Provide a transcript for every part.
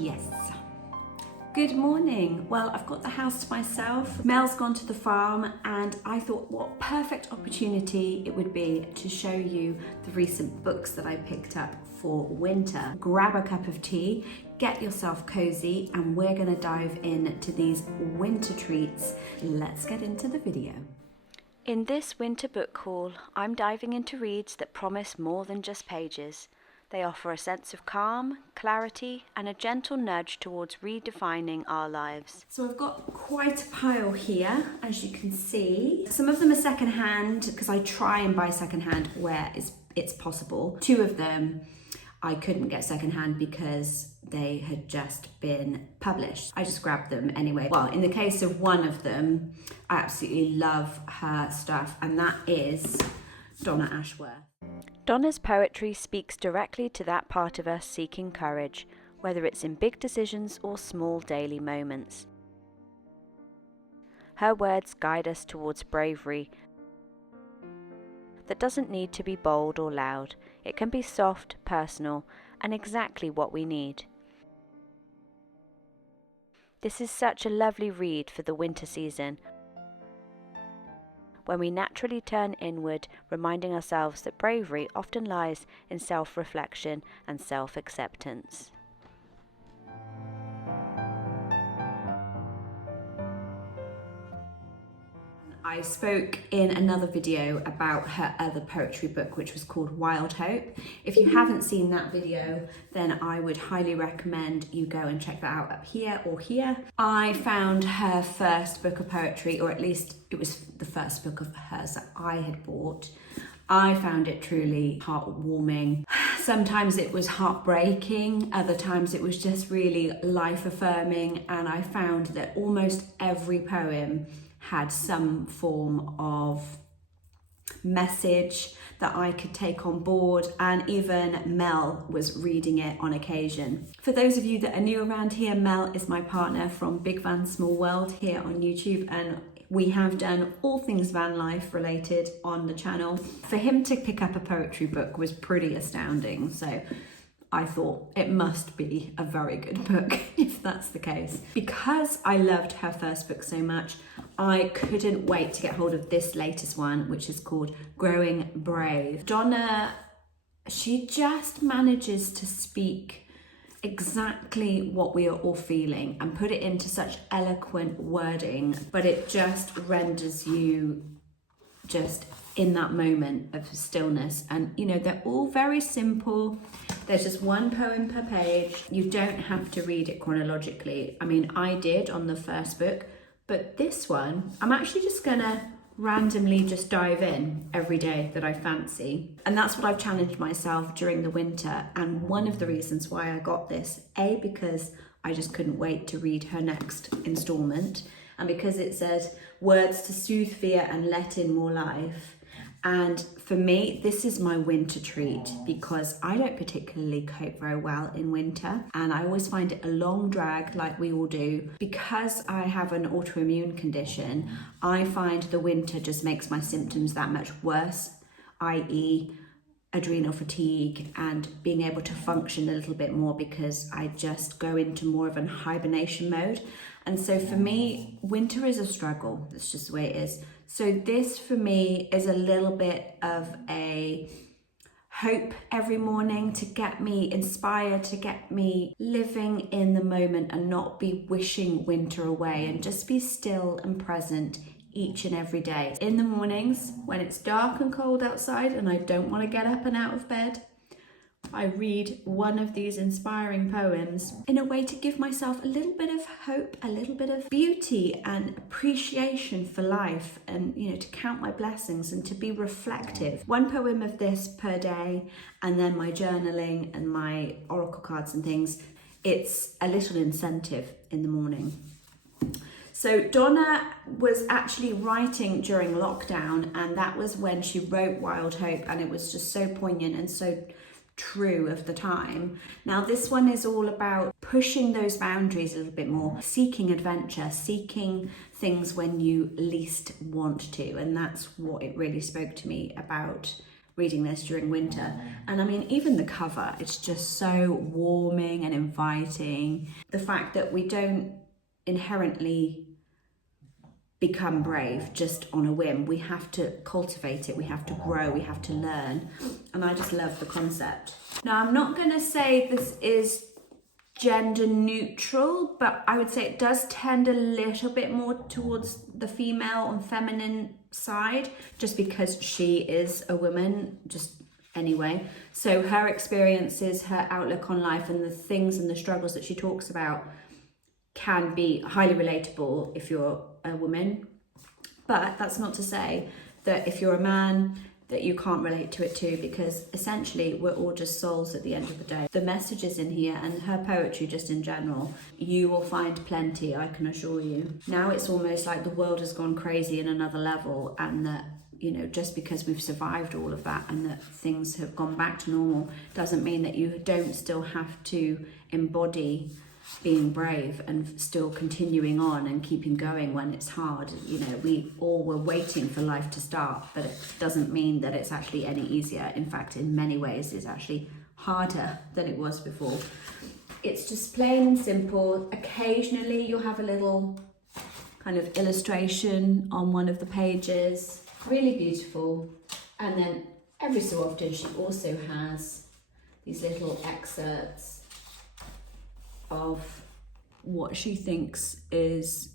Yes. Good morning. Well, I've got the house to myself. Mel's gone to the farm and I thought what perfect opportunity it would be to show you the recent books that I picked up for winter. Grab a cup of tea, get yourself cozy, and we're gonna dive into these winter treats. Let's get into the video. In this winter book haul, I'm diving into reads that promise more than just pages. They offer a sense of calm, clarity, and a gentle nudge towards redefining our lives. So I've got quite a pile here, as you can see. Some of them are secondhand, because I try and buy secondhand where it's possible. Two of them I couldn't get secondhand because they had just been published. I just grabbed them anyway. Well, in the case of one of them, I absolutely love her stuff, and that is Donna Ashworth. Donna's poetry speaks directly to that part of us seeking courage, whether it's in big decisions or small daily moments. Her words guide us towards bravery that doesn't need to be bold or loud. It can be soft, personal, and exactly what we need. This is such a lovely read for the winter season, when we naturally turn inward, reminding ourselves that bravery often lies in self-reflection and self-acceptance. I spoke in another video about her other poetry book, which was called Wild Hope. If you haven't seen that video, then I would highly recommend you go and check that out up here or here. I found her first book of poetry, or at least it was the first book of hers that I had bought. I found it truly heartwarming. Sometimes it was heartbreaking, other times it was just really life-affirming, and I found that almost every poem had some form of message that I could take on board, and even Mel was reading it on occasion. For those of you that are new around here, Mel is my partner from Big Van Small World here on YouTube, and we have done all things van life related on the channel. For him to pick up a poetry book was pretty astounding, so I thought it must be a very good book if that's the case. Because I loved her first book so much, I couldn't wait to get hold of this latest one, which is called Growing Brave. Donna, she just manages to speak exactly what we are all feeling and put it into such eloquent wording, but it just renders you just in that moment of stillness. And you know, they're all very simple. There's just one poem per page. You don't have to read it chronologically. I mean, I did on the first book, but this one, I'm actually just gonna randomly just dive in every day that I fancy. And that's what I've challenged myself during the winter. And one of the reasons why I got this, A, because I just couldn't wait to read her next installment, and because it said words to soothe fear and let in more life. And for me, this is my winter treat because I don't particularly cope very well in winter, and I always find it a long drag, like we all do. Because I have an autoimmune condition, I find the winter just makes my symptoms that much worse, i.e. adrenal fatigue and being able to function a little bit more, because I just go into more of an hibernation mode. And so for me, winter is a struggle. That's just the way it is. So this for me is a little bit of a hope every morning to get me inspired, to get me living in the moment and not be wishing winter away, and just be still and present each and every day. In the mornings when it's dark and cold outside and I don't want to get up and out of bed, I read one of these inspiring poems in a way to give myself a little bit of hope, a little bit of beauty and appreciation for life, and you know, to count my blessings and to be reflective. One poem of this per day, and then my journaling and my oracle cards and things. It's a little incentive in the morning. So Donna was actually writing during lockdown, and that was when she wrote Wild Hope, and it was just so poignant and so true of the time. Now this one is all about pushing those boundaries a little bit more, seeking adventure, seeking things when you least want to, and that's what it really spoke to me about reading this during winter. And I mean, even the cover, it's just so warming and inviting. The fact that we don't inherently become brave just on a whim. We have to cultivate it, we have to grow, we have to learn. And I just love the concept. Now, I'm not going to say this is gender neutral, but I would say it does tend a little bit more towards the female and feminine side, just because she is a woman, just anyway. So her experiences, her outlook on life, and the things and the struggles that she talks about can be highly relatable if you're a woman. But that's not to say that if you're a man that you can't relate to it too, because essentially we're all just souls at the end of the day. The messages in here and her poetry just in general, you will find plenty, I can assure you. Now it's almost like the world has gone crazy in another level, and that, you know, just because we've survived all of that and that things have gone back to normal doesn't mean that you don't still have to embody being brave and still continuing on and keeping going when it's hard. You know, we all were waiting for life to start, but it doesn't mean that it's actually any easier. In fact, in many ways, it's actually harder than it was before. It's just plain and simple. Occasionally, you'll have a little kind of illustration on one of the pages. Really beautiful. And then every so often, she also has these little excerpts of what she thinks is,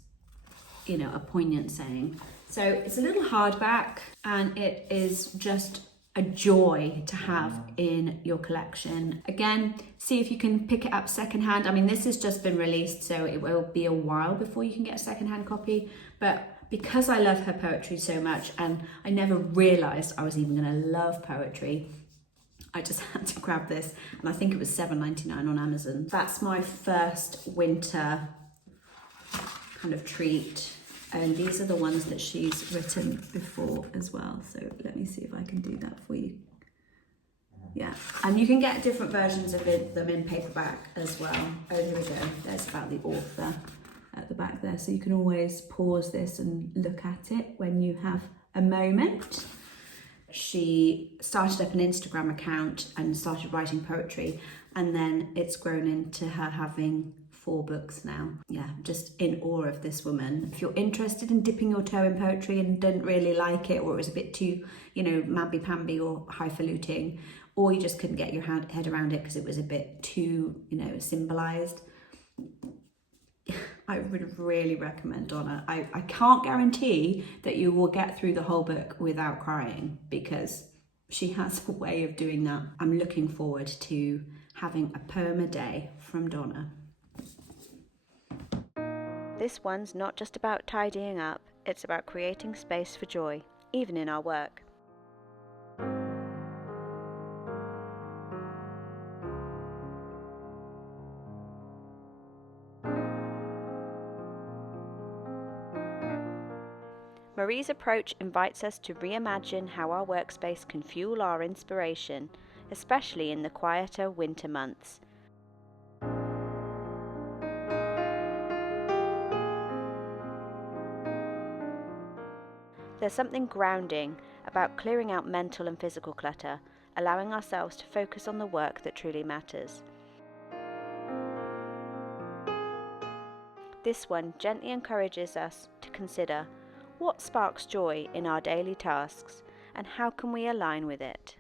you know, a poignant saying. So it's a little hardback, and it is just a joy to have in your collection. Again, see if you can pick it up secondhand. I mean, this has just been released, so it will be a while before you can get a secondhand copy, but because I love her poetry so much, and I never realized I was even gonna love poetry, I just had to grab this, and I think it was $7.99 on Amazon. That's my first winter kind of treat, and these are the ones that she's written before as well. So let me see if I can do that for you. Yeah, and you can get different versions of them in paperback as well. Oh, here we go. There's about the author at the back there, so you can always pause this and look at it when you have a moment. She started up an Instagram account and started writing poetry, and then it's grown into her having 4 books now. Yeah, just in awe of this woman. If you're interested in dipping your toe in poetry and didn't really like it, or it was a bit too, you know, mamby-pamby or highfalutin, or you just couldn't get your head around it because it was a bit too, you know, symbolized, I would really recommend Donna. I can't guarantee that you will get through the whole book without crying, because she has a way of doing that. I'm looking forward to having a poem a day from Donna. This one's not just about tidying up, it's about creating space for joy, even in our work. Marie's approach invites us to reimagine how our workspace can fuel our inspiration, especially in the quieter winter months. There's something grounding about clearing out mental and physical clutter, allowing ourselves to focus on the work that truly matters. This one gently encourages us to consider what sparks joy in our daily tasks, and how can we align with it?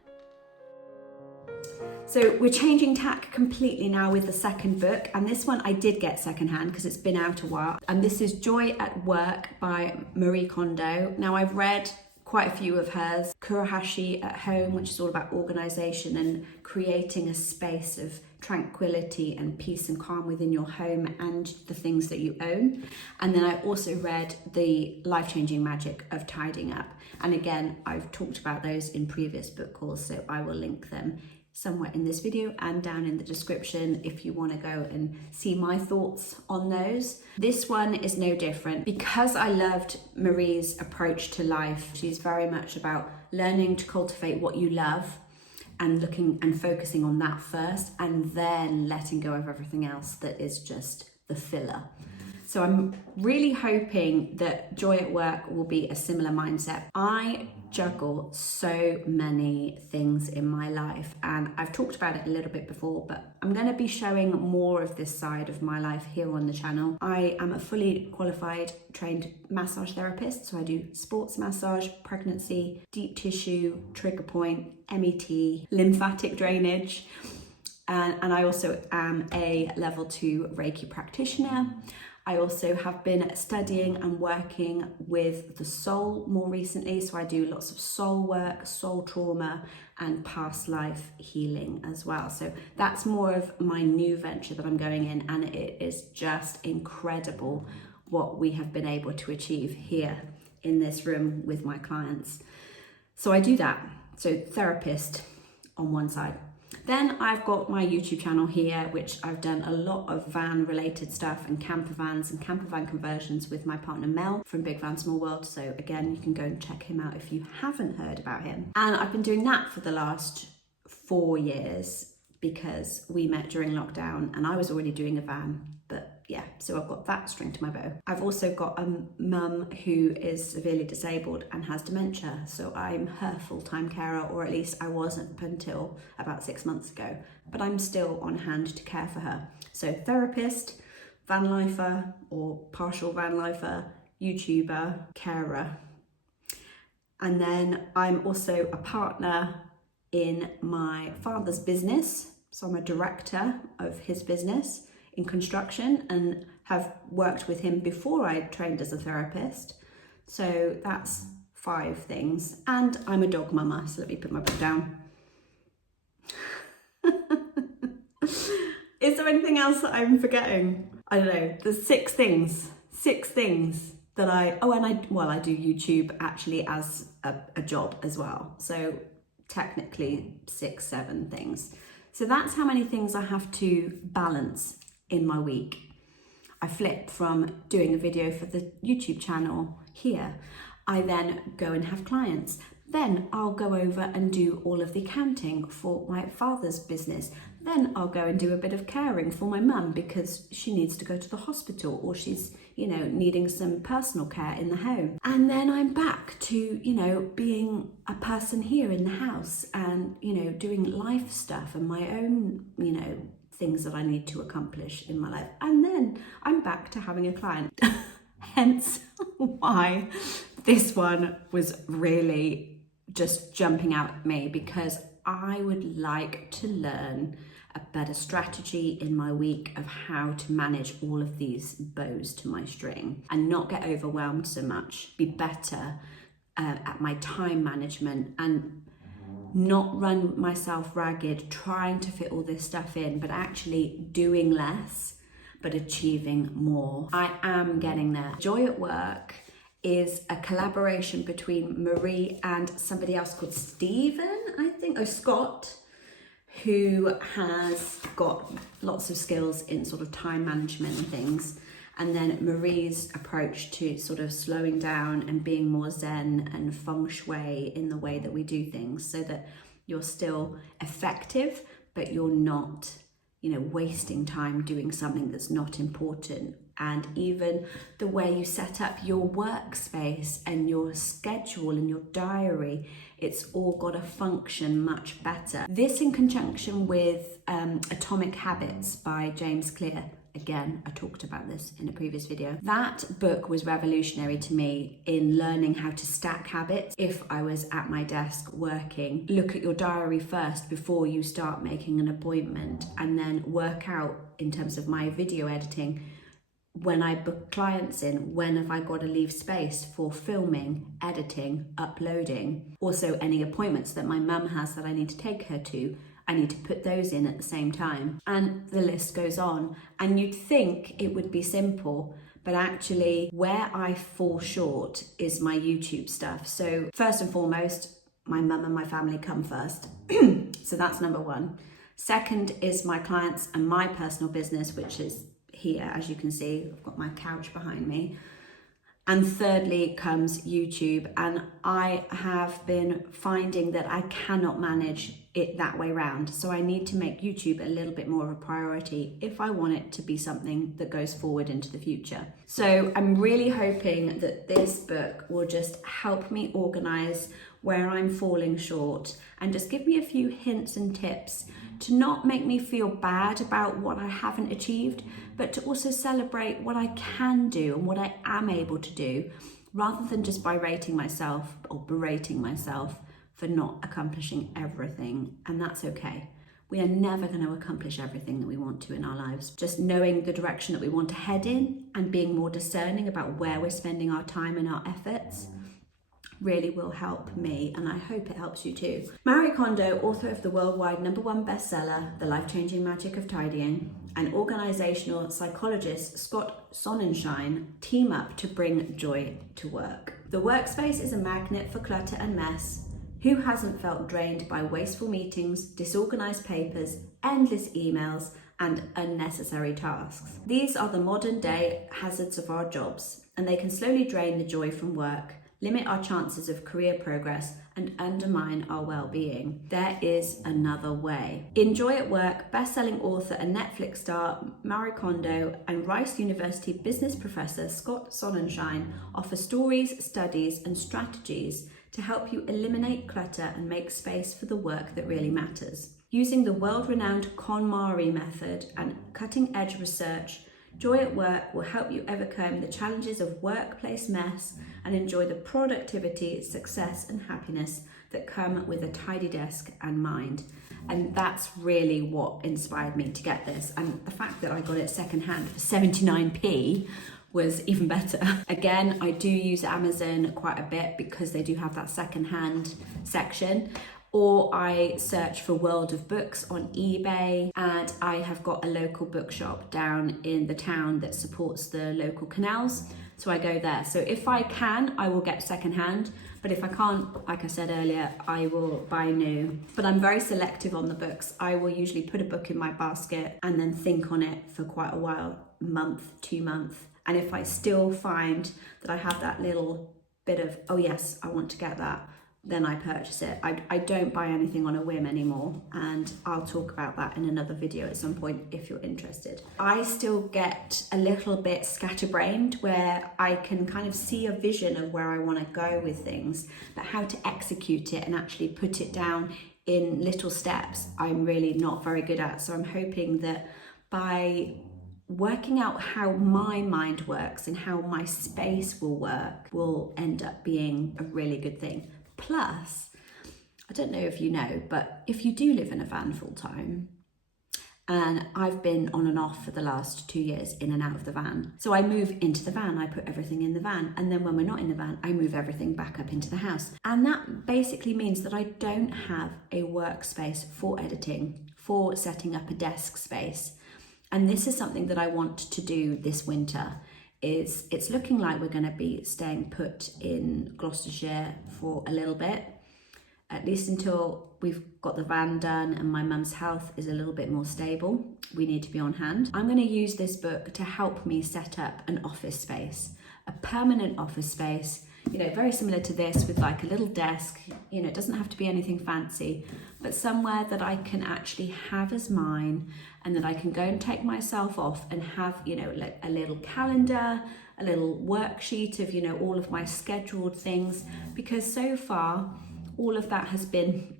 So we're changing tack completely now with the second book, and this one I did get secondhand because it's been out a while, and this is Joy at Work by Marie Kondo. Now, I've read quite a few of hers. Kurahashi at Home, which is all about organisation and creating a space of tranquility and peace and calm within your home and the things that you own. And then I also read The Life-Changing Magic of Tidying Up. And again, I've talked about those in previous book hauls, so I will link them somewhere in this video and down in the description if you want to go and see my thoughts on those. This one is no different because I loved Marie's approach to life. She's very much about learning to cultivate what you love and looking and focusing on that first, and then letting go of everything else that is just the filler. So I'm really hoping that joy at work will be a similar mindset. I juggle so many things in my life, and I've talked about it a little bit before, but I'm going to be showing more of this side of my life here on the channel. I am a fully qualified trained massage therapist, so I do sports massage, pregnancy, deep tissue, trigger point, MET, lymphatic drainage, and I also am a level 2 Reiki practitioner. I also have been studying and working with the soul more recently, so I do lots of soul work, soul trauma, and past life healing as well. So that's more of my new venture that I'm going in, and it is just incredible what we have been able to achieve here in this room with my clients. So I do that. So therapist on one side. Then I've got my YouTube channel here, which I've done a lot of van related stuff and camper vans and camper van conversions with my partner Mel from Big Van Small World. So again, you can go and check him out if you haven't heard about him. And I've been doing that for the last 4 years because we met during lockdown and I was already doing a van. But yeah, so I've got that string to my bow. I've also got a mum who is severely disabled and has dementia. So I'm her full-time carer, or at least I wasn't up until about 6 months ago, but I'm still on hand to care for her. So therapist, van lifer or partial van lifer, YouTuber, carer. And then I'm also a partner in my father's business. So I'm a director of his business in construction and have worked with him before I trained as a therapist. So that's 5 things. And I'm a dog mama, so let me put my book down. Is there anything else that I'm forgetting? I don't know, there's 6 things that I do YouTube actually as a job as well. So technically 6, 7 things. So that's how many things I have to balance in my week. I flip from doing a video for the YouTube channel here. I then go and have clients. Then I'll go over and do all of the accounting for my father's business. Then I'll go and do a bit of caring for my mum because she needs to go to the hospital or she's, needing some personal care in the home. And then I'm back to, being a person here in the house and, doing life stuff and my own, things that I need to accomplish in my life. And then I'm back to having a client. Hence why this one was really just jumping out at me, because I would like to learn a better strategy in my week of how to manage all of these bows to my string and not get overwhelmed so much, be better at my time management and not run myself ragged trying to fit all this stuff in, but actually doing less but achieving more. I am getting there. Joy at Work is a collaboration between Marie and somebody else called Stephen, Scott, who has got lots of skills in sort of time management and things. And then Marie's approach to sort of slowing down and being more zen and feng shui in the way that we do things, so that you're still effective, but you're not, wasting time doing something that's not important. And even the way you set up your workspace and your schedule and your diary, it's all got to function much better. This in conjunction with Atomic Habits by James Clear. Again, I talked about this in a previous video. That book was revolutionary to me in learning how to stack habits. If I was at my desk working, look at your diary first before you start making an appointment, and then work out in terms of my video editing, when I book clients in, when have I got to leave space for filming, editing, uploading. Also any appointments that my mum has that I need to take her to, I need to put those in at the same time. And the list goes on. And you'd think it would be simple, but actually where I fall short is my YouTube stuff. So first and foremost, my mum and my family come first. So that's number 1. Second is my clients and my personal business, which is here, as you can see. I've got my couch behind me. And thirdly comes YouTube, and I have been finding that I cannot manage it that way round. So I need to make YouTube a little bit more of a priority if I want it to be something that goes forward into the future. So I'm really hoping that this book will just help me organize where I'm falling short and just give me a few hints and tips to not make me feel bad about what I haven't achieved, but to also celebrate what I can do and what I am able to do, rather than just berating myself for not accomplishing everything. And that's okay. We are never going to accomplish everything that we want to in our lives. Just knowing the direction that we want to head in and being more discerning about where we're spending our time and our efforts really will help me, and I hope it helps you too. Marie Kondo, author of the worldwide #1 bestseller, The Life-Changing Magic of Tidying, and organizational psychologist Scott Sonenshein team up to bring joy to work. The workspace is a magnet for clutter and mess. Who hasn't felt drained by wasteful meetings, disorganized papers, endless emails, and unnecessary tasks? These are the modern day hazards of our jobs, and they can slowly drain the joy from work, limit our chances of career progress, and undermine our well-being. There is another way. In Joy at Work, best-selling author and Netflix star Marie Kondo and Rice University business professor Scott Sonenshein offer stories, studies, and strategies to help you eliminate clutter and make space for the work that really matters. Using the world-renowned KonMari method and cutting-edge research, Joy at Work will help you overcome the challenges of workplace mess and enjoy the productivity, success, and happiness that come with a tidy desk and mind. And that's really what inspired me to get this. And the fact that I got it secondhand for 79p was even better. Again, I do use Amazon quite a bit because they do have that secondhand section. Or I search for World of Books on eBay, and I have got a local bookshop down in the town that supports the local canals, so I go there. So if I can, I will get secondhand, but if I can't, like I said earlier, I will buy new. But I'm very selective on the books. I will usually put a book in my basket and then think on it for quite a while, month, 2 months. And if I still find that I have that little bit of, oh yes, I want to get that, then I purchase it. I don't buy anything on a whim anymore, and I'll talk about that in another video at some point if you're interested. I still get a little bit scatterbrained where I can kind of see a vision of where I want to go with things, but how to execute it and actually put it down in little steps, I'm really not very good at. So I'm hoping that by working out how my mind works and how my space will work will end up being a really good thing. Plus, I don't know if you know, but if you do live in a van full time, and I've been on and off for the last 2 years in and out of the van. So I move into the van, I put everything in the van, and then when we're not in the van, I move everything back up into the house. And that basically means that I don't have a workspace for editing, for setting up a desk space. And this is something that I want to do this winter. It's looking like we're going to be staying put in Gloucestershire for a little bit, at least until we've got the van done and my mum's health is a little bit more stable. We need to be on hand. I'm going to use this book to help me set up an office space, a permanent office space, you know, very similar to this, with like a little desk. You know, it doesn't have to be anything fancy, but somewhere that I can actually have as mine, and that I can go and take myself off and have, you know, like a little calendar, a little worksheet of, you know, all of my scheduled things, because so far all of that has been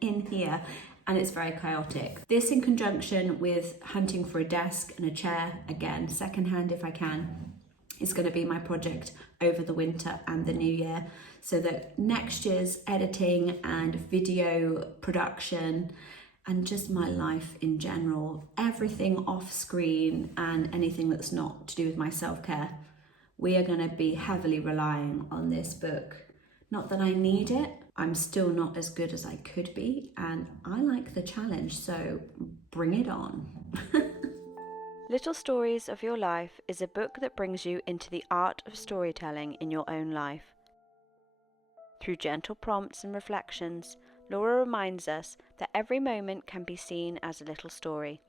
in here and it's very chaotic. This in conjunction with hunting for a desk and a chair, again, secondhand if I can, is going to be my project over the winter and the new year, so that next year's editing and video production and just my life in general, everything off screen and anything that's not to do with my self-care, we are going to be heavily relying on this book. Not that I need it, I'm still not as good as I could be, and I like the challenge, so bring it on. Little Stories of Your Life is a book that brings you into the art of storytelling in your own life. Through gentle prompts and reflections, Laura reminds us that every moment can be seen as a little story,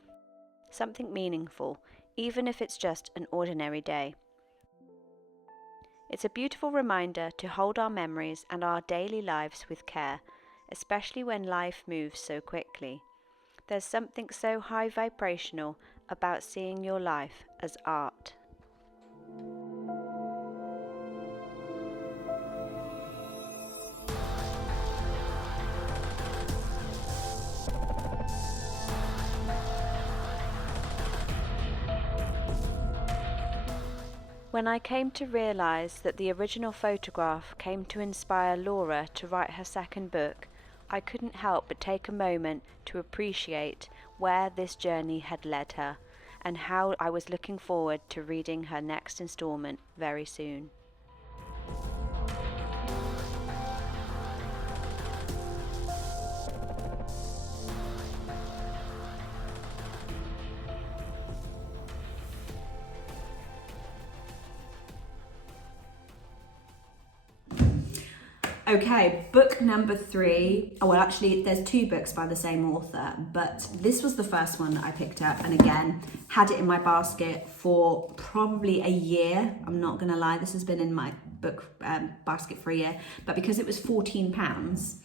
something meaningful, even if it's just an ordinary day. It's a beautiful reminder to hold our memories and our daily lives with care, especially when life moves so quickly. There's something so high vibrational about seeing your life as art. When I came to realise that the original photograph came to inspire Laura to write her second book, I couldn't help but take a moment to appreciate where this journey had led her, and how I was looking forward to reading her next instalment very soon. Okay, book number 3. Oh, well, actually, there's 2 books by the same author, but this was the first one that I picked up, and again, had it in my basket for probably a year. I'm not gonna lie, this has been in my book basket for a year, but because it was £14,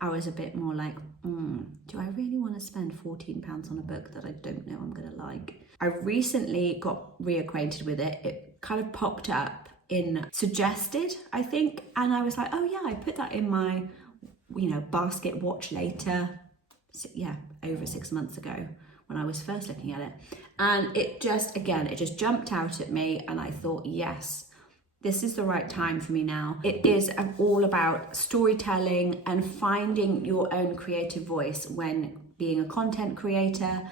I was a bit more like, do I really want to spend £14 on a book that I don't know I'm gonna like? I recently got reacquainted with it. It kind of popped up in suggested, I think, and I was like, oh yeah, I put that in my basket, watch later, over 6 months ago when I was first looking at it, and it just jumped out at me, and I thought, yes, this is the right time for me now. It is all about storytelling and finding your own creative voice when being a content creator,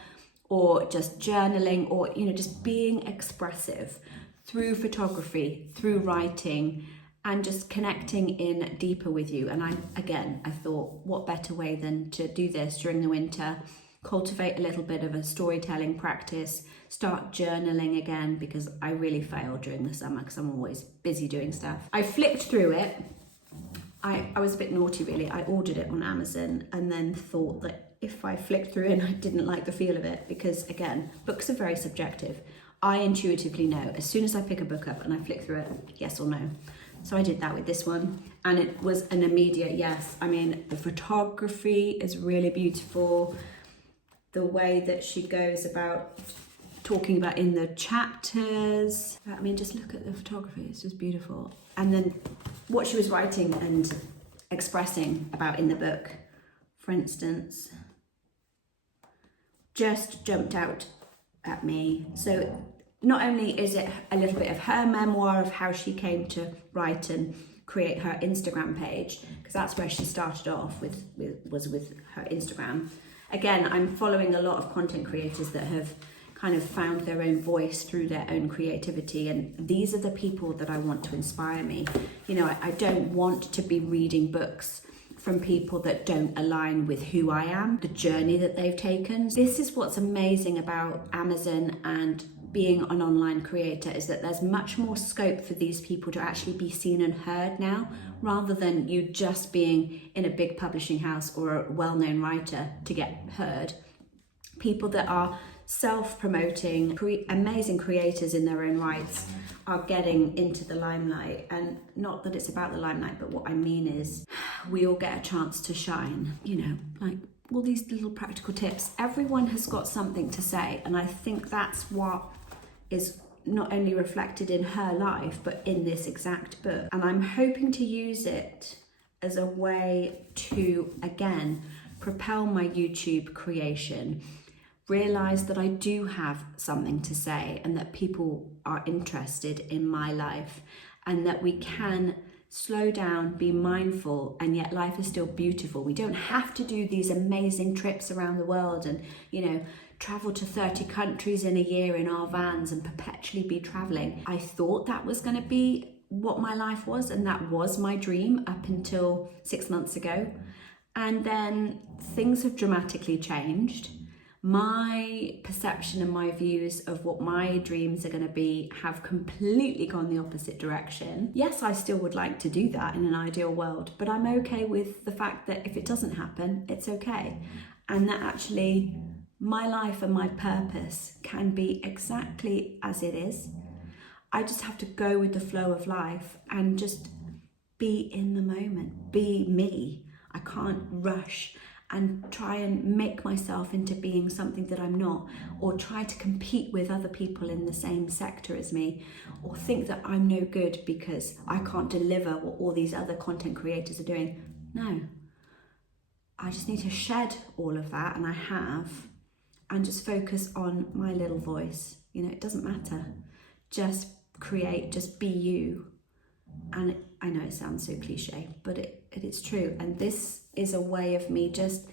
or just journaling, or just being expressive through photography, through writing, and just connecting in deeper with you. And I thought, what better way than to do this during the winter, cultivate a little bit of a storytelling practice, start journaling again, because I really failed during the summer because I'm always busy doing stuff. I flipped through it. I was a bit naughty, really. I ordered it on Amazon and then thought that if I flicked through it and I didn't like the feel of it, because again, books are very subjective. I intuitively know as soon as I pick a book up and I flick through it, yes or no. So I did that with this one, and it was an immediate yes. I mean, the photography is really beautiful. The way that she goes about talking about in the chapters. I mean, just look at the photography, it's just beautiful. And then what she was writing and expressing about in the book, for instance, just jumped out at me. So not only is it a little bit of her memoir of how she came to write and create her Instagram page, because that's where she started off with her Instagram. Again, I'm following a lot of content creators that have kind of found their own voice through their own creativity, and these are the people that I want to inspire me. I don't want to be reading books from people that don't align with who I am, the journey that they've taken. This is what's amazing about Amazon and being an online creator, is that there's much more scope for these people to actually be seen and heard now, rather than you just being in a big publishing house or a well-known writer to get heard. People that are self-promoting, amazing creators in their own rights are getting into the limelight. And not that it's about the limelight, but what I mean is we all get a chance to shine, like all these little practical tips. Everyone has got something to say, and I think that's what is not only reflected in her life, but in this exact book. And I'm hoping to use it as a way to, again, propel my YouTube creation, realize that I do have something to say and that people are interested in my life, and that we can slow down, be mindful, and yet life is still beautiful. We don't have to do these amazing trips around the world and, travel to 30 countries in a year in our vans and perpetually be traveling. I thought that was going to be what my life was, and that was my dream up until 6 months ago. And then things have dramatically changed. My perception and my views of what my dreams are going to be have completely gone the opposite direction. Yes, I still would like to do that in an ideal world, but I'm okay with the fact that if it doesn't happen, it's okay. And that actually my life and my purpose can be exactly as it is. I just have to go with the flow of life and just be in the moment, be me. I can't rush and try and make myself into being something that I'm not, or try to compete with other people in the same sector as me, or think that I'm no good because I can't deliver what all these other content creators are doing. No, I just need to shed all of that, and I have, and just focus on my little voice. You know, it doesn't matter. Just create, just be you. And I know it sounds so cliche, but it is true. And this is a way of me just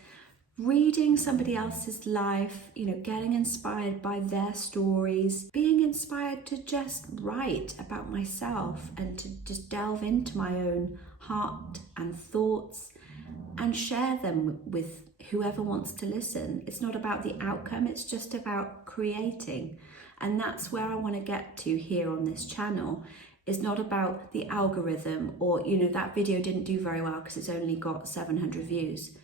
reading somebody else's life, you know, getting inspired by their stories, being inspired to just write about myself and to just delve into my own heart and thoughts and share them with whoever wants to listen. It's not about the outcome, it's just about creating. And that's where I want to get to here on this channel. It's not about the algorithm, or, you know, that video didn't do very well because it's only got 700 views.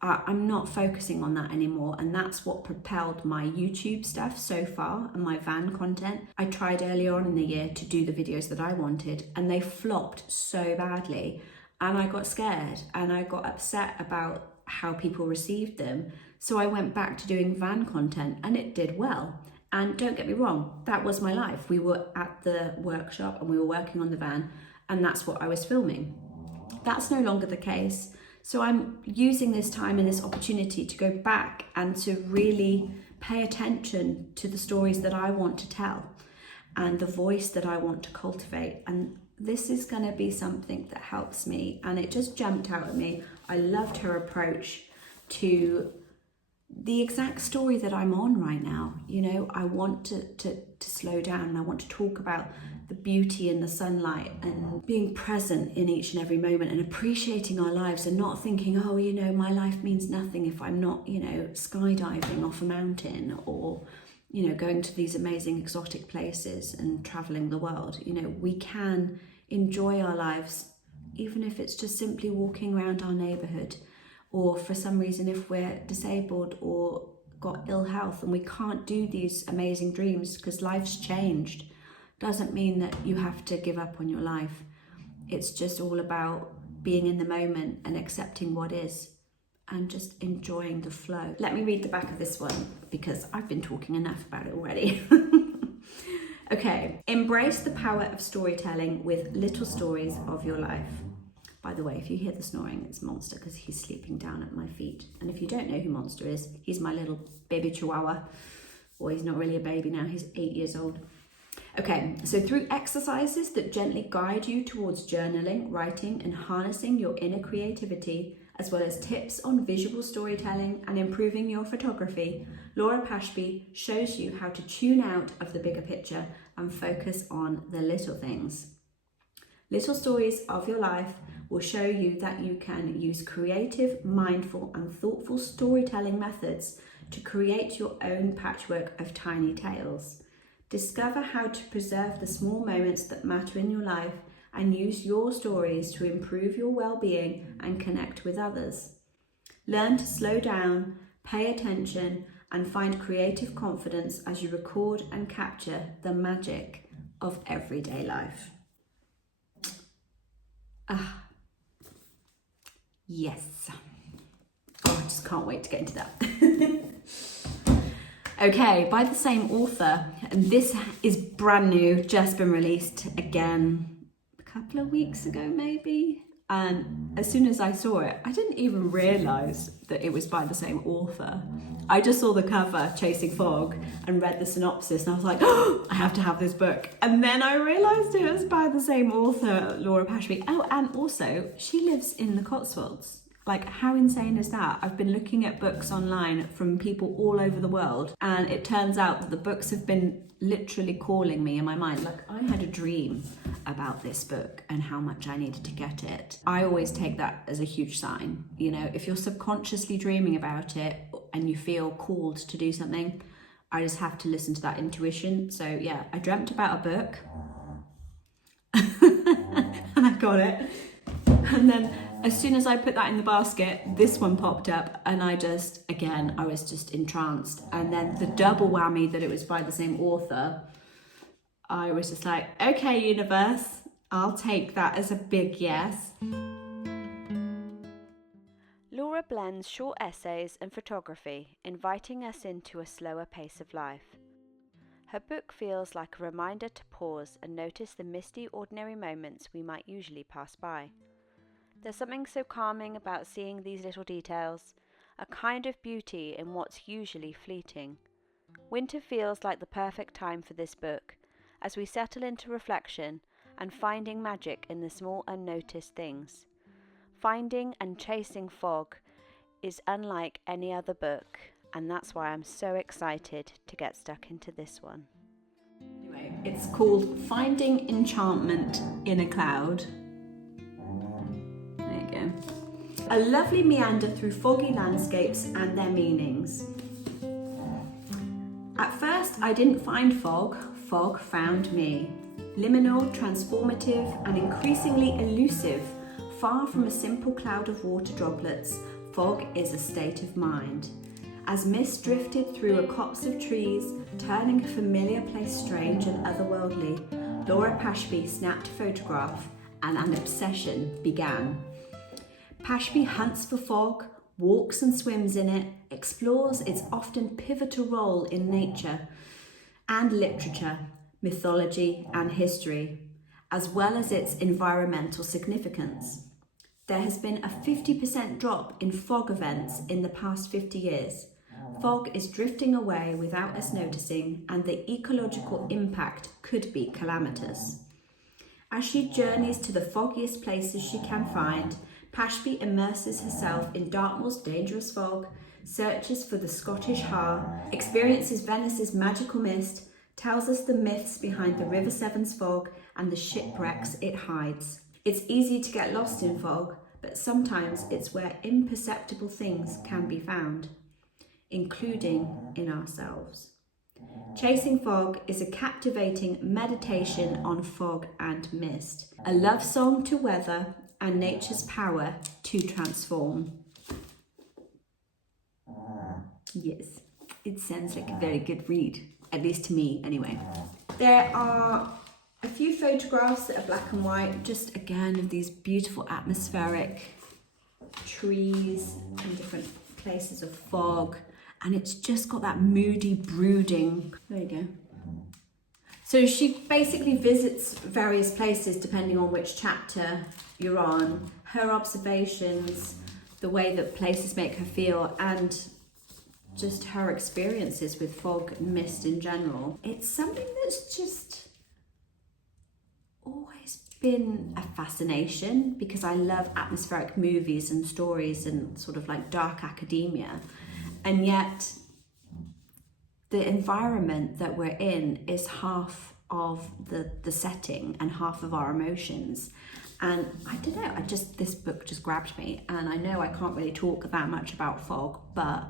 I'm not focusing on that anymore, and that's what propelled my YouTube stuff so far and my van content. I tried earlier on in the year to do the videos that I wanted, and they flopped so badly, and I got scared and I got upset about how people received them. So I went back to doing van content, and it did well. And don't get me wrong, that was my life. We were at the workshop and we were working on the van, and that's what I was filming. That's no longer the case. So I'm using this time and this opportunity to go back and to really pay attention to the stories that I want to tell and the voice that I want to cultivate. And this is going to be something that helps me. And it just jumped out at me. I loved her approach to the exact story that I'm on right now. You know, I want to slow down, and I want to talk about the beauty and the sunlight and being present in each and every moment and appreciating our lives, and not thinking, oh, you know, my life means nothing if I'm not, you know, skydiving off a mountain, or, you know, going to these amazing exotic places and traveling the world. You know, we can enjoy our lives even if it's just simply walking around our neighborhood, or for some reason if we're disabled or got ill health and we can't do these amazing dreams because life's changed. Doesn't mean that you have to give up on your life. It's just all about being in the moment and accepting what is and just enjoying the flow. Let me read the back of this one because I've been talking enough about it already. Okay, embrace the power of storytelling with little stories of your life. By the way, if you hear the snoring, it's Monster because he's sleeping down at my feet. And if you don't know who Monster is, he's my little baby chihuahua. Or he's not really a baby now, he's 8 years old. Okay, so through exercises that gently guide you towards journaling, writing, and harnessing your inner creativity, as well as tips on visual storytelling and improving your photography, Laura Pashby shows you how to tune out of the bigger picture and focus on the little things. Little stories of your life will show you that you can use creative, mindful, and thoughtful storytelling methods to create your own patchwork of tiny tales. Discover how to preserve the small moments that matter in your life and use your stories to improve your well-being and connect with others. Learn to slow down, pay attention, and find creative confidence as you record and capture the magic of everyday life. Yes. Oh, I just can't wait to get into that. Okay, by the same author, and this is brand new, just been released again a couple of weeks ago maybe. And as soon as I saw it, I didn't even realise that it was by the same author. I just saw the cover, Chasing Fog, and read the synopsis, and I was like, oh, I have to have this book. And then I realised it was by the same author, Laura Pashby. Oh, and also, she lives in the Cotswolds. Like, how insane is that? I've been looking at books online from people all over the world, and it turns out that the books have been literally calling me in my mind. Like, I had a dream about this book and how much I needed to get it. I always take that as a huge sign. You know, if you're subconsciously dreaming about it and you feel called to do something, I just have to listen to that intuition. So yeah, I dreamt about a book and I got it. And then as soon as I put that in the basket, this one popped up, and I was just entranced. And then the double whammy that it was by the same author, I was just like, okay, universe, I'll take that as a big yes. Laura blends short essays and photography, inviting us into a slower pace of life. Her book feels like a reminder to pause and notice the misty, ordinary moments we might usually pass by. There's something so calming about seeing these little details, a kind of beauty in what's usually fleeting. Winter feels like the perfect time for this book, as we settle into reflection and finding magic in the small unnoticed things. Finding and chasing fog is unlike any other book, and that's why I'm so excited to get stuck into this one. Anyway, it's called Finding Enchantment in a Cloud. There you go. A lovely meander through foggy landscapes and their meanings. At first, I didn't find fog, fog found me. Liminal, transformative, and increasingly elusive. Far from a simple cloud of water droplets, fog is a state of mind. As mist drifted through a copse of trees, turning a familiar place strange and otherworldly, Laura Pashby snapped a photograph and an obsession began. Pashby hunts for fog, walks and swims in it, explores its often pivotal role in nature and literature, mythology and history, as well as its environmental significance. There has been a 50% drop in fog events in the past 50 years. Fog is drifting away without us noticing, and the ecological impact could be calamitous. As she journeys to the foggiest places she can find, Pashby immerses herself in Dartmoor's dangerous fog, searches for the Scottish Har, experiences Venice's magical mist, tells us the myths behind the River Severn's fog and the shipwrecks it hides. It's easy to get lost in fog, but sometimes it's where imperceptible things can be found, including in ourselves. Chasing Fog is a captivating meditation on fog and mist, a love song to weather and nature's power to transform. Yes, it sounds like a very good read, at least to me anyway. There are a few photographs that are black and white, just again of these beautiful atmospheric trees and different places of fog, and it's just got that moody brooding. There you go. So she basically visits various places depending on which chapter you're on, her observations, the way that places make her feel, and just her experiences with fog and mist in general. It's something that's just always been a fascination because I love atmospheric movies and stories and sort of like dark academia, and yet the environment that we're in is half of the setting and half of our emotions. And I don't know, this book just grabbed me, and I know I can't really talk that much about fog, but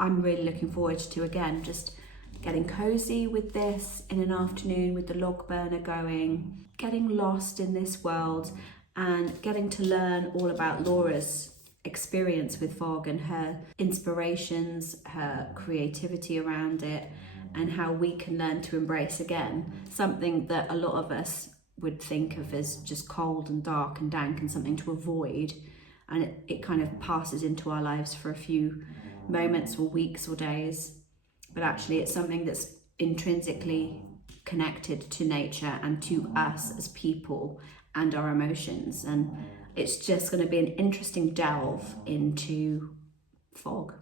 I'm really looking forward to, again, just getting cozy with this in an afternoon with the log burner going, getting lost in this world, and getting to learn all about Laura's experience with fog and her inspirations, her creativity around it, and how we can learn to embrace, again, something that a lot of us would think of as just cold and dark and dank and something to avoid, and it kind of passes into our lives for a few moments or weeks or days, but actually it's something that's intrinsically connected to nature and to us as people and our emotions. And it's just going to be an interesting delve into fog.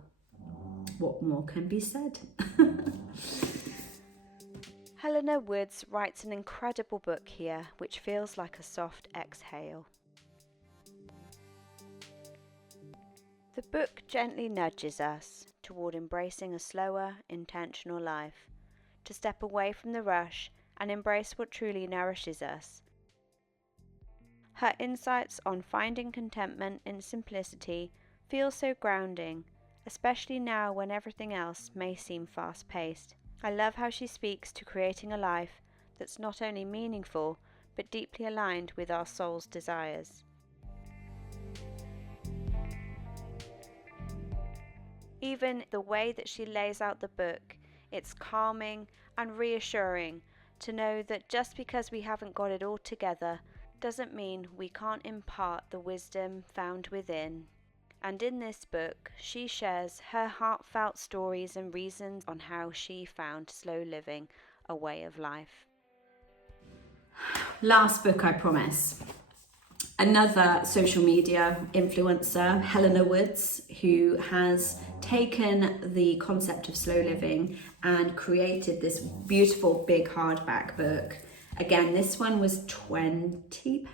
What more can be said? Helena Woods writes an incredible book here, which feels like a soft exhale. The book gently nudges us toward embracing a slower, intentional life, to step away from the rush and embrace what truly nourishes us. Her insights on finding contentment in simplicity feel so grounding, especially now when everything else may seem fast-paced. I love how she speaks to creating a life that's not only meaningful, but deeply aligned with our soul's desires. Even the way that she lays out the book, it's calming and reassuring, to know that just because we haven't got it all together doesn't mean we can't impart the wisdom found within. And in this book, she shares her heartfelt stories and reasons on how she found slow living a way of life. Last book, I promise. Another social media influencer, Helena Woods, who has taken the concept of slow living and created this beautiful big hardback book. Again, this one was £20,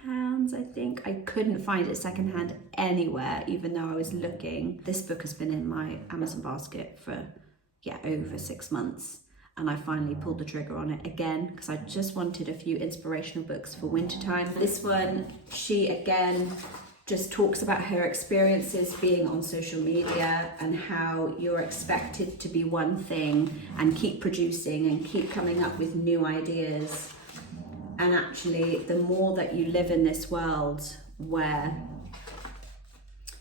I think. I couldn't find it secondhand anywhere, even though I was looking. This book has been in my Amazon basket for, over 6 months. And I finally pulled the trigger on it again because I just wanted a few inspirational books for wintertime. This one, she again just talks about her experiences being on social media and how you're expected to be one thing and keep producing and keep coming up with new ideas. And actually, the more that you live in this world where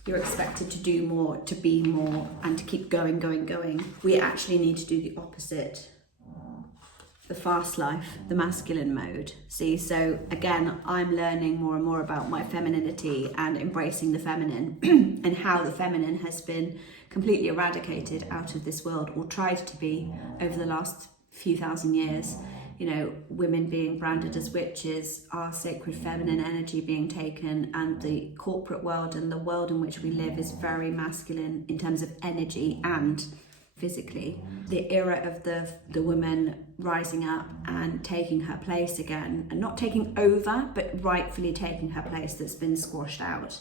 you're expected to do more, to be more, and to keep going, we actually need to do the opposite. The fast life, the masculine mode. See, so again, I'm learning more and more about my femininity and embracing the feminine and how the feminine has been completely eradicated out of this world, or tried to be, over the last few thousand years. You know, women being branded as witches, our sacred feminine energy being taken, and the corporate world and the world in which we live is very masculine in terms of energy and physically. The era of the woman rising up and taking her place again, and not taking over, but rightfully taking her place that's been squashed out,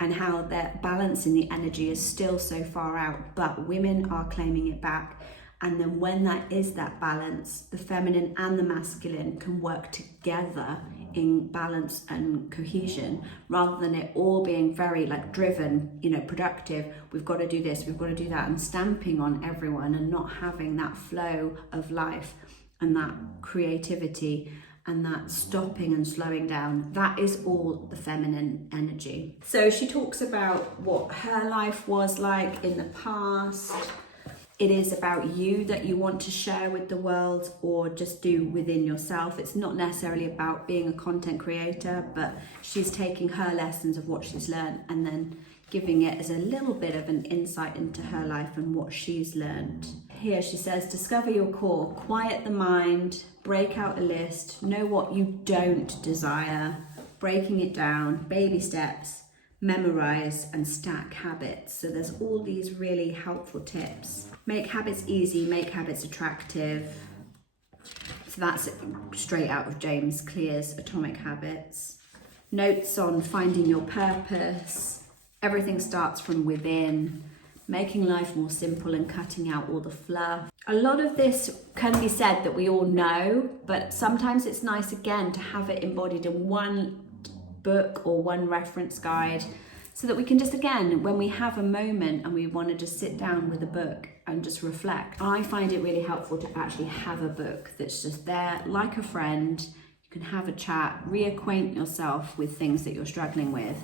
and how their balance in the energy is still so far out, but women are claiming it back. And then when that is that balance, the feminine and the masculine can work together in balance and cohesion, rather than it all being very driven, productive. We've got to do this, we've got to do that, and stamping on everyone and not having that flow of life and that creativity and that stopping and slowing down. That is all the feminine energy. So she talks about what her life was like in the past. It is about you that you want to share with the world or just do within yourself. It's not necessarily about being a content creator, but she's taking her lessons of what she's learned and then giving it as a little bit of an insight into her life and what she's learned. Here she says, discover your core, quiet the mind, break out a list, know what you don't desire, breaking it down, baby steps, memorize and stack habits. So there's all these really helpful tips. Make habits easy, make habits attractive. So that's straight out of James Clear's Atomic Habits. Notes on finding your purpose. Everything starts from within. Making life more simple and cutting out all the fluff. A lot of this can be said that we all know, but sometimes it's nice again to have it embodied in one book or one reference guide, so that we can just, again, when we have a moment and we want to just sit down with a book and just reflect. I find it really helpful to actually have a book that's just there like a friend. You can have a chat, reacquaint yourself with things that you're struggling with,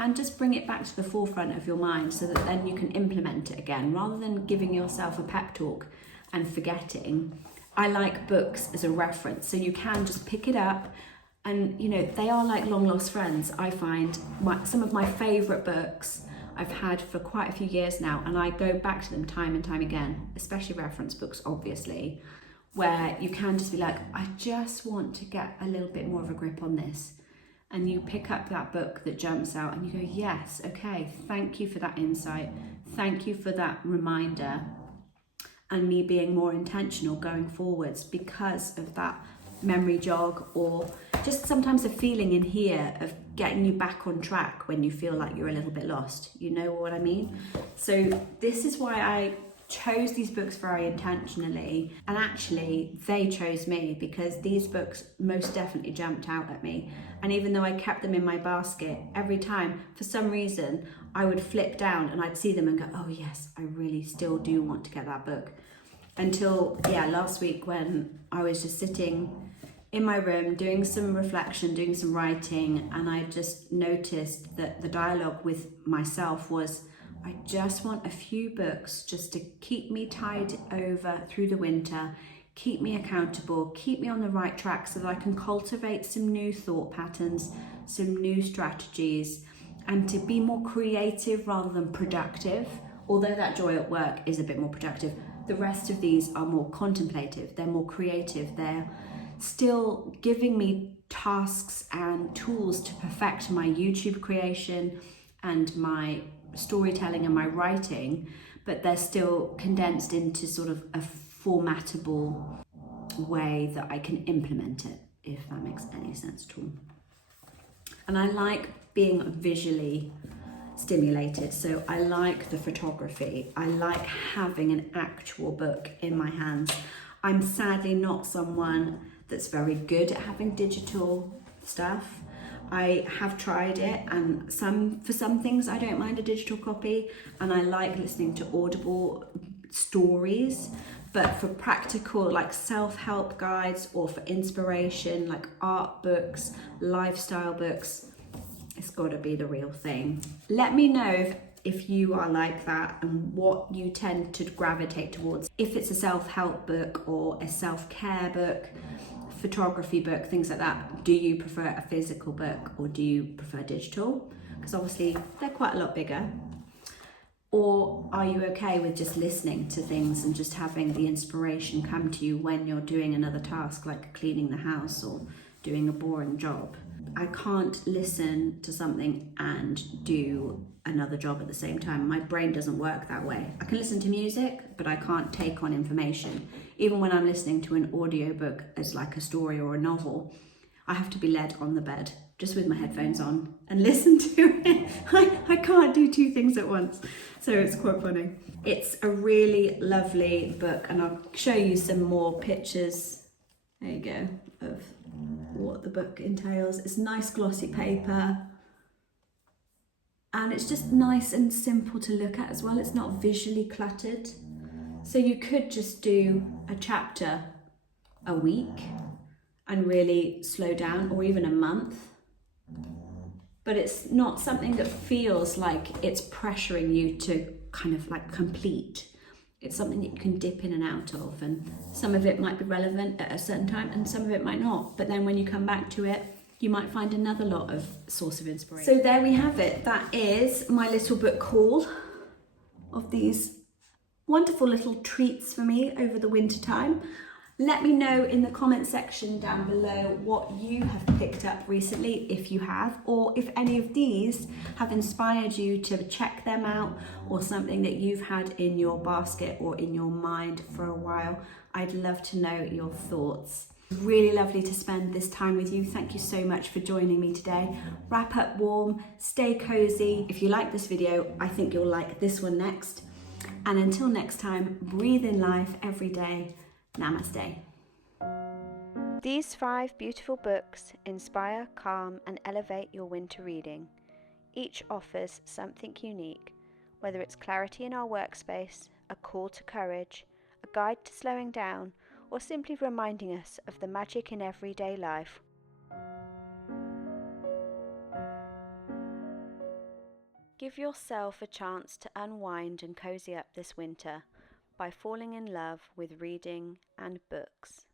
and just bring it back to the forefront of your mind so that then you can implement it again, rather than giving yourself a pep talk and forgetting. I like books as a reference, so you can just pick it up. And they are like long lost friends. I find some of my favourite books I've had for quite a few years now, and I go back to them time and time again, especially reference books, obviously, where you can just be like, I just want to get a little bit more of a grip on this. And you pick up that book that jumps out and you go, yes, okay, thank you for that insight. Thank you for that reminder. And me being more intentional going forwards because of that memory jog, or just sometimes a feeling in here of getting you back on track when you feel like you're a little bit lost. You know what I mean? So this is why I chose these books very intentionally, and actually they chose me, because these books most definitely jumped out at me. And even though I kept them in my basket, every time for some reason I would flip down and I'd see them and go, oh yes, I really still do want to get that book. Until last week, when I was just sitting in my room doing some reflection, doing some writing, and I just noticed that the dialogue with myself was, I just want a few books just to keep me tied over through the winter, keep me accountable, keep me on the right track so that I can cultivate some new thought patterns, some new strategies, and to be more creative rather than productive. Although that joy at work is a bit more productive, the rest of these are more contemplative, they're more creative, they're still giving me tasks and tools to perfect my YouTube creation and my storytelling and my writing, but they're still condensed into sort of a formatable way that I can implement it, if that makes any sense at all. And I like being visually stimulated, so I like the photography. I like having an actual book in my hands. I'm sadly not someone that's very good at having digital stuff. I have tried it, and for some things I don't mind a digital copy, and I like listening to Audible stories, but for practical like self-help guides or for inspiration like art books, lifestyle books, it's got to be the real thing. Let me know if you are like that and what you tend to gravitate towards. If it's a self-help book or a self-care book, photography book, things like that, do you prefer a physical book or do you prefer digital? Because obviously they're quite a lot bigger. Or are you okay with just listening to things and just having the inspiration come to you when you're doing another task like cleaning the house or doing a boring job? I can't listen to something and do another job at the same time. My brain doesn't work that way. I can listen to music, but I can't take on information. Even when I'm listening to an audiobook as like a story or a novel, I have to be led on the bed just with my headphones on and listen to it. I can't do two things at once. So it's quite funny. It's a really lovely book, and I'll show you some more pictures. There you go, of what the book entails. It's nice glossy paper, and it's just nice and simple to look at as well. It's not visually cluttered. So you could just do a chapter a week and really slow down, or even a month. But it's not something that feels like it's pressuring you to kind of like complete. It's something that you can dip in and out of, and some of it might be relevant at a certain time and some of it might not. But then when you come back to it, you might find another lot of source of inspiration. So there we have it. That is my little book haul of these wonderful little treats for me over the winter time. Let me know in the comment section down below what you have picked up recently, if you have, or if any of these have inspired you to check them out, or something that you've had in your basket or in your mind for a while. I'd love to know your thoughts. Really lovely to spend this time with you. Thank you so much for joining me today. Wrap up warm, stay cozy. If you like this video, I think you'll like this one next. And until next time, breathe in life every day. Namaste. These 5 beautiful books inspire, calm, and elevate your winter reading. Each offers something unique, whether it's clarity in our workspace, a call to courage, a guide to slowing down, or simply reminding us of the magic in everyday life. Give yourself a chance to unwind and cozy up this winter by falling in love with reading and books.